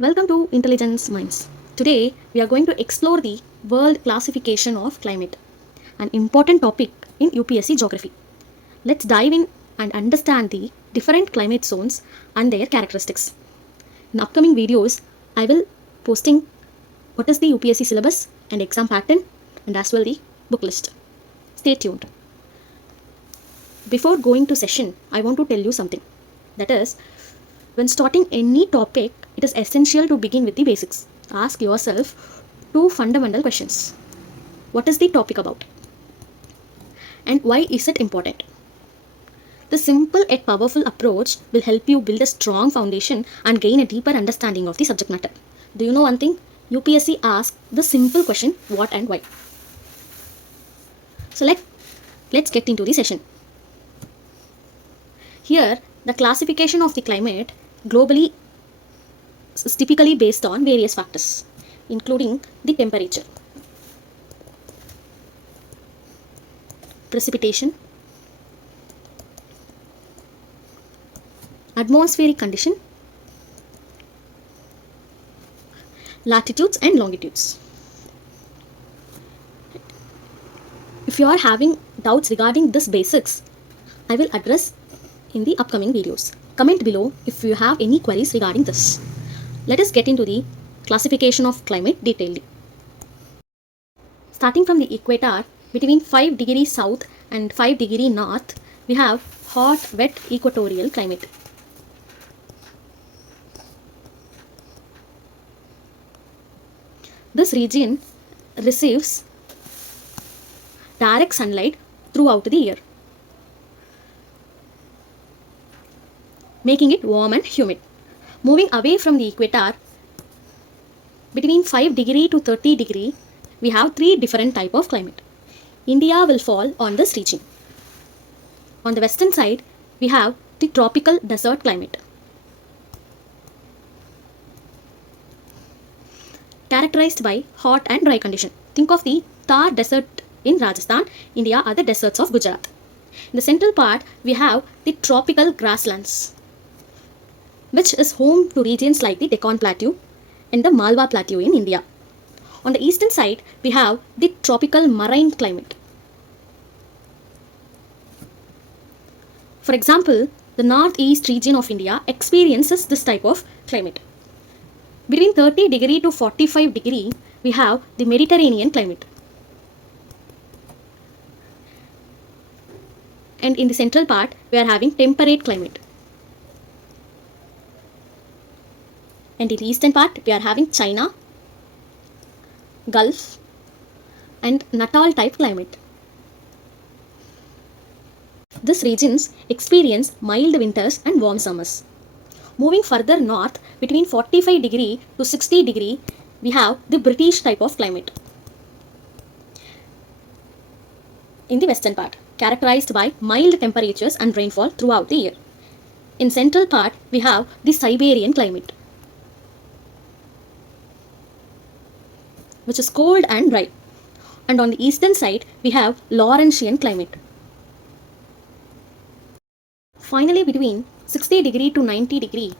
Welcome to Intelligence Minds. Today we are going to explore the world classification of climate, an important topic in UPSC geography. Let's dive in and understand the different climate zones and their characteristics. In upcoming videos, I will posting what is the UPSC syllabus and exam pattern and as well the book list. Stay tuned. Before going to session, I want to tell you something. That is, when starting any topic, it is essential to begin with the basics. Ask yourself two fundamental questions. What is the topic about? And why is it important? The simple yet powerful approach will help you build a strong foundation and gain a deeper understanding of the subject matter. Do you know one thing? UPSC asks the simple question, what and why. So let's get into the session. Here, the classification of the climate globally is typically based on various factors, including the temperature, precipitation, atmospheric condition, latitudes and longitudes. If you are having doubts regarding this basics, I will address in the upcoming videos. Comment below if you have any queries regarding this. Let us get into the classification of climate detailedly. Starting from the equator, between 5 degrees south and 5 degrees north, we have hot, wet equatorial climate. This region receives direct sunlight throughout the year, making it warm and humid. Moving away from the equator, between 5 degree to 30 degree, we have three different type of climate. India will fall on this region. On the western side, we have the tropical desert climate, characterized by hot and dry condition. Think of the Thar desert in Rajasthan, India are the deserts of Gujarat. In the central part, we have the tropical grasslands, which is home to regions like the Deccan Plateau and the Malwa Plateau in India. On the eastern side, we have the tropical marine climate. For example, the northeast region of India experiences this type of climate. Between 30 degree to 45 degree, we have the Mediterranean climate. And in the central part, we are having temperate climate. And in the eastern part, we are having China, Gulf, and Natal type climate. These regions experience mild winters and warm summers. Moving further north, between 45 degree to 60 degree, we have the British type of climate. In the western part, characterized by mild temperatures and rainfall throughout the year. In central part, we have the Siberian climate, which is cold and dry. And on the eastern side, we have Laurentian climate. Finally, between 60 degree to 90 degree,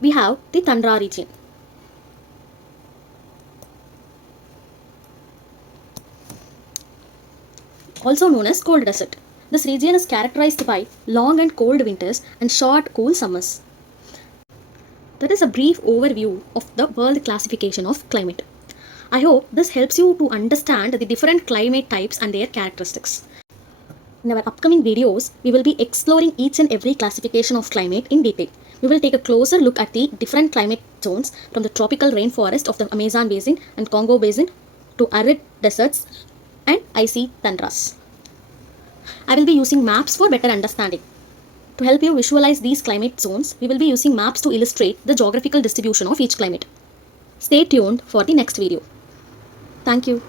we have the Tundra region. Also known as cold desert. This region is characterized by long and cold winters and short cool summers. That is a brief overview of the world classification of climate. I hope this helps you to understand the different climate types and their characteristics. In our upcoming videos, we will be exploring each and every classification of climate in detail. We will take a closer look at the different climate zones from the tropical rainforest of the Amazon basin and Congo basin to arid deserts and icy tundras. I will be using maps for better understanding. To help you visualize these climate zones, we will be using maps to illustrate the geographical distribution of each climate. Stay tuned for the next video. Thank you.